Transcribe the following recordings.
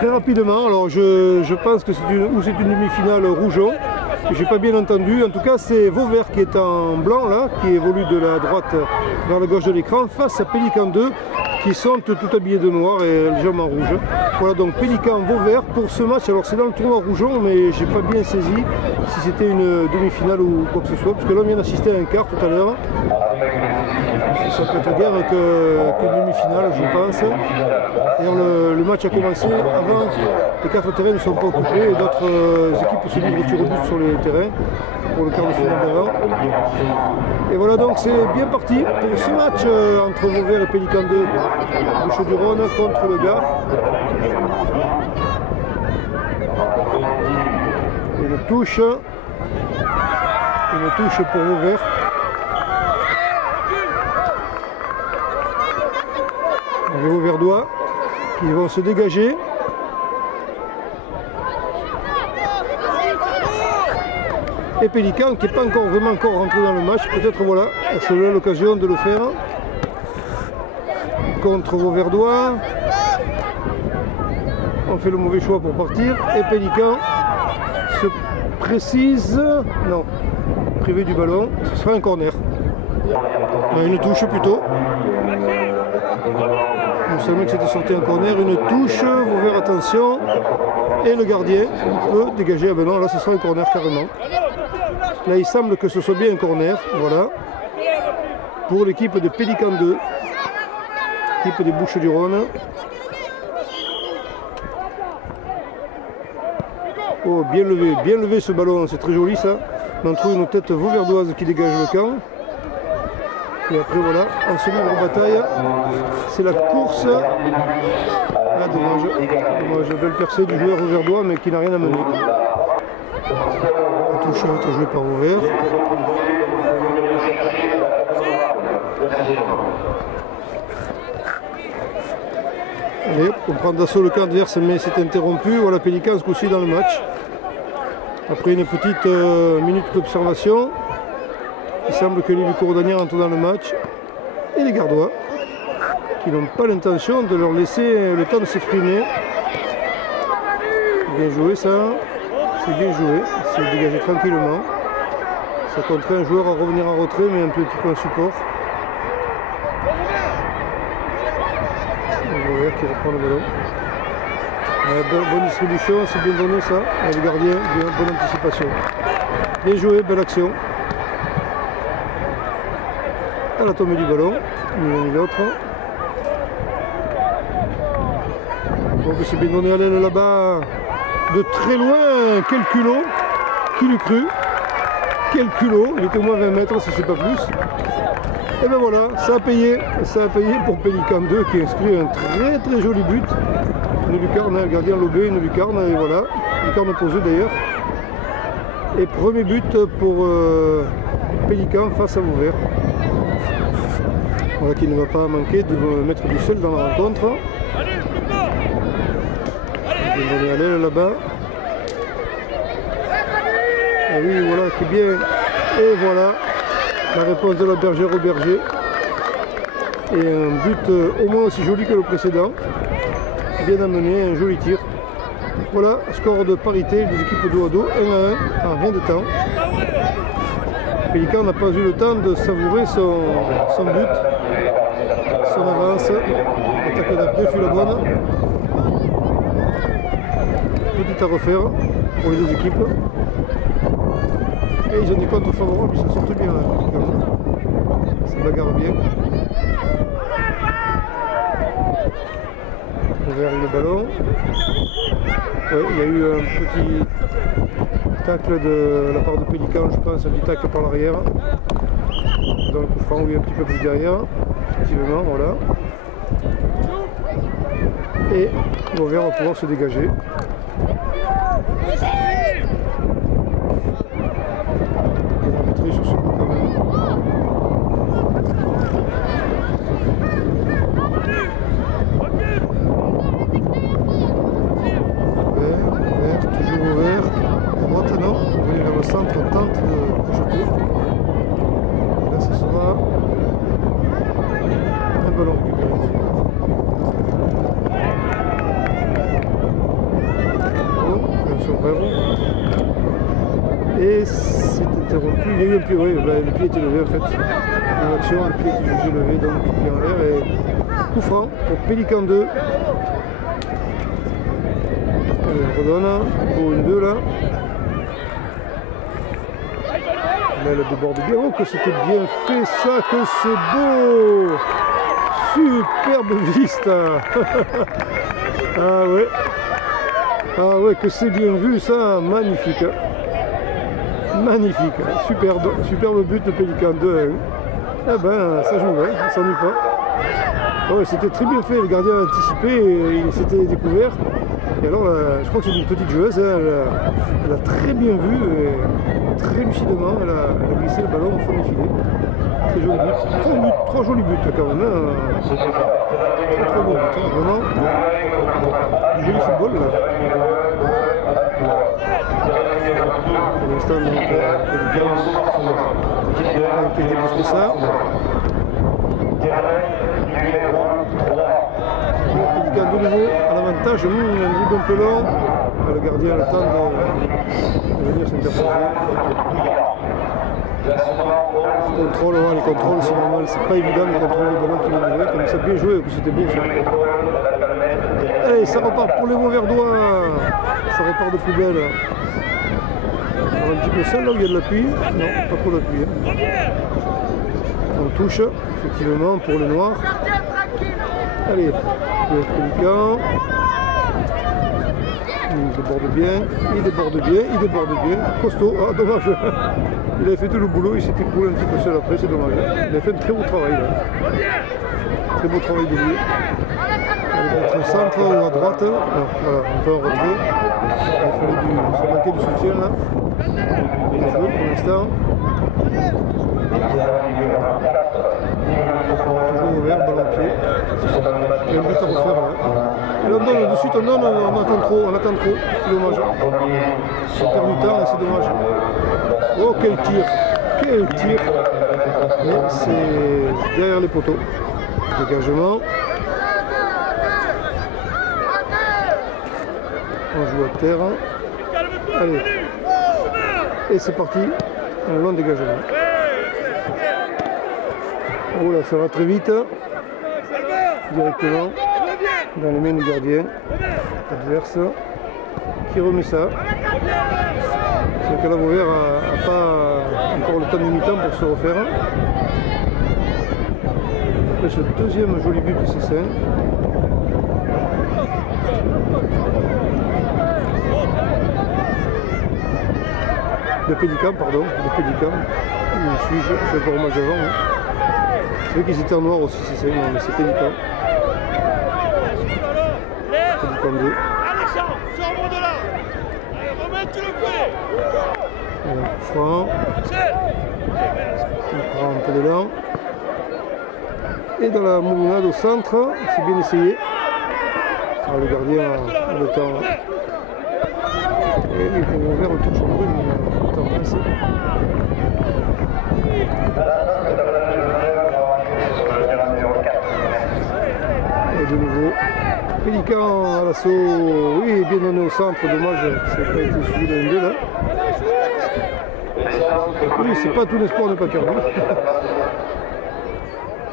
Très rapidement, alors je pense que c'est une demi-finale rougeon. J'ai pas bien entendu. En tout cas, c'est Vauvert qui est en blanc là, qui évolue de la droite vers la gauche de l'écran, face à Pélican 2, qui sont tout habillés de noir et légèrement rouge. Voilà donc Pélican Vauvert pour ce match. Alors c'est dans le tournoi rougeon, mais j'ai pas bien saisi si c'était une demi-finale ou quoi que ce soit, parce que là on vient d'assister à un quart tout à l'heure. Ça peut être guère qu'une demi-finale, je pense. D'ailleurs, le match a commencé avant, les 4 terrains ne sont pas occupés et d'autres équipes se livrent au tir au but sur les terrains pour le quart de finale d'avant. Et voilà donc c'est bien parti pour ce match entre Vauvert et Pélican 2, Bouches-du-Rhône contre le Gard. Une touche pour Vauvert. Les Vauverdois qui vont se dégager. Et Pélican qui n'est pas vraiment rentré dans le match. Peut-être voilà, c'est l'occasion de le faire. Contre Vauverdois. On fait le mauvais choix pour partir. Et Pélican se précise. Non, privé du ballon. Ce sera un corner. Une touche plutôt. Nous savons que c'était sorti un corner, une touche, Vauvert attention, et le gardien peut dégager, ah ben non, là ce sera un corner carrément. Là il semble que ce soit bien un corner, voilà, pour l'équipe de Pélican 2, équipe des Bouches-du-Rhône. Oh, bien levé ce ballon, c'est très joli ça. On trouve une tête vauverdoise qui dégage le camp. Et après voilà, on se livre en bataille. C'est la course. Ah dommage, belle percée du joueur vauverdois mais qui n'a rien à mener. La touche a été jouée par Vauvert. Allez, on prend d'assaut le camp adverse mais c'est interrompu. Voilà Pélican ce coup-ci dans le match. Après une petite minute d'observation. Il semble que l'île Courdanier entre dans le match. Et les Gardois, qui n'ont pas l'intention de leur laisser le temps de s'exprimer. Bien joué ça. C'est bien joué. C'est dégagé tranquillement. Ça contraint un joueur à revenir en retrait, mais un petit peu en support. Vauvert qui reprend le ballon. Bonne distribution, c'est bien donné ça. Et le gardien, bonne anticipation. Bien joué, belle action. À la tombée du ballon, ni l'un ni l'autre. Donc c'est bien donné à l'aile là-bas, de très loin, quel culot, qui l'eût cru, quel culot, il était au moins 20 mètres si c'est pas plus. Et ben voilà, ça a payé pour Pélican 2 qui inscrit un très joli but. Une lucarne, le gardien lobé, une lucarne, et voilà, lucarne posée d'ailleurs. Et premier but pour Pélican face à Vauvert. Voilà qui ne va pas manquer de mettre du sel dans la rencontre. Il va aller à l'aile là-bas. Ah oui, voilà, qui est bien. Et voilà, la réponse de la bergère au berger. Et un but au moins aussi joli que le précédent. Bien amené, un joli tir. Voilà, score de parité des équipes dos à dos, 1 à 1 en rien de temps. Pélican n'a pas eu le temps de savourer son but, son avance. L'attaque d'après fut la bonne. Petit à refaire pour les deux équipes. Et ils ont des comptes favorables, ils se sortent bien là, Pélican. Ça bagarre bien. Vers le ballon. Ouais, il y a eu un petit tacle de la part de Pélican, je pense, un petit tacle par l'arrière. Dans le coup franc, oui, un petit peu plus derrière. Effectivement, voilà. Et Vauvert va pouvoir se dégager. Il y a l'arbitrage sur ce coup quand même. Toujours ouvert, droite non, on va aller vers le centre, on tente de jeter. Et là ce sera un ballon récupéré. Et c'est interrompu. Il y a eu un pied, oui, le pied était levé en fait. Dans l'action, le pied était jugé levé, donc pied en l'air. Et coup franc pour Pélican 2. Allez, on redonne pour une 2 là. Là, elle déborde bien. Oh, que c'était bien fait ça, que c'est beau! Superbe vista! Ah ouais! Ah ouais, que c'est bien vu ça! Magnifique! Magnifique! Superbe but de Pélican 2. Eh ben, ça joue, hein, on s'ennuie pas. Ah ouais, c'était très bien fait, le gardien a anticipé, il s'était découvert. Et alors, je crois que c'est une petite joueuse, hein, elle a très bien vu, et très lucidement, elle a glissé le ballon au fond du filet. Très joli but, trois jolis buts quand même. Hein. Très bon but, hein, vraiment. Du joli football là. Pour l'instant, donc, les gars ont inquiété plus que ça. Pélican de nouveau à l'avantage, un dribble un peu long. Le gardien a le temps de venir s'interposer. Contrôle, les contrôles c'est normal, c'est pas évident de contrôler les ballons qui vont arriver, comme ça bien joué, que c'était beau ça. Allez, ça repart pour les Vauverdois, ça repart de plus belle. On a un petit peu seul là où il y a de l'appui, non, pas trop d'appui. Hein. On touche, effectivement, pour les Noirs. Allez, le Pélican. Il déborde bien, costaud, ah dommage, il avait fait tout le boulot, il s'était coulé un petit peu seul après, c'est dommage, il a fait un très beau travail là, très beau travail de lui, il va être au centre ou à droite, non, voilà, un peu en retrait, ça manquait du soutien là, il est pour l'instant, toujours ouvert, ballon au pied, il y a un but à refaire là. Et là, on donne de suite, on attend trop, c'est dommage. On perd du temps et c'est dommage. Oh, quel tir! Mais c'est derrière les poteaux. Dégagement. On joue à terre. Allez. Et c'est parti. Un long dégagement. Oh là, ça va très vite. Directement. Dans les mains du gardien adverse qui remet ça. C'est que la Vauvert n'a pas encore le temps de mi-temps pour se refaire. Après ce deuxième joli but de Cessin. De Pélican, pardon, de Pélican. Où suis-je? Je fais encore hommage avant. Hein. C'est vrai qu'ils étaient en noir aussi, Cessin, mais c'est Pélican. Allez, sors-moi de là. Allez, remets, tu le fais. Voilà, franc. On prend un peu d'élan. Et dans la moulinade au centre, c'est bien essayé. Alors, le gardien a le temps. Et il peut ouvrir un touche en bruit, mais le temps passe. Et de nouveau. Pélican à l'assaut, oui, bien donné au centre, dommage, c'est pas été suivi de 1-2 là. Oui, c'est pas tout l'espoir de Pacardi.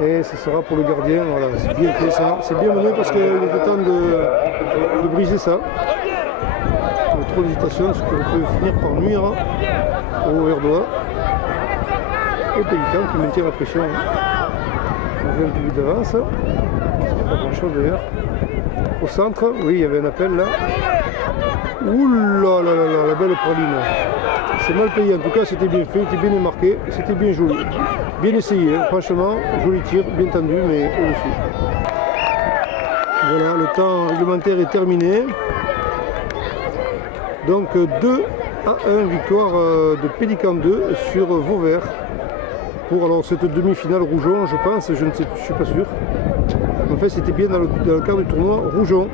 Et ce sera pour le gardien, voilà, c'est bien fait ça, c'est bien mené parce qu'il était temps de briser ça. Trop d'hésitation, ce qui peut finir par nuire au Verdois. Et Pélican qui maintient la pression. On fait un petit but d'avance, pas grand chose d'ailleurs. Au centre, oui, il y avait un appel là. Ouh là là là là, la belle praline. C'est mal payé, en tout cas c'était bien fait, c'était bien marqué, c'était bien joli. Bien essayé, hein. Franchement, joli tir, bien tendu, mais au-dessus. Voilà, le temps réglementaire est terminé. Donc 2-1, victoire de Pélican 2 sur Vauvert. Pour alors cette demi-finale Rougeon, je pense, je ne suis pas sûr. En fait, c'était bien dans le cadre du tournoi Rougeon.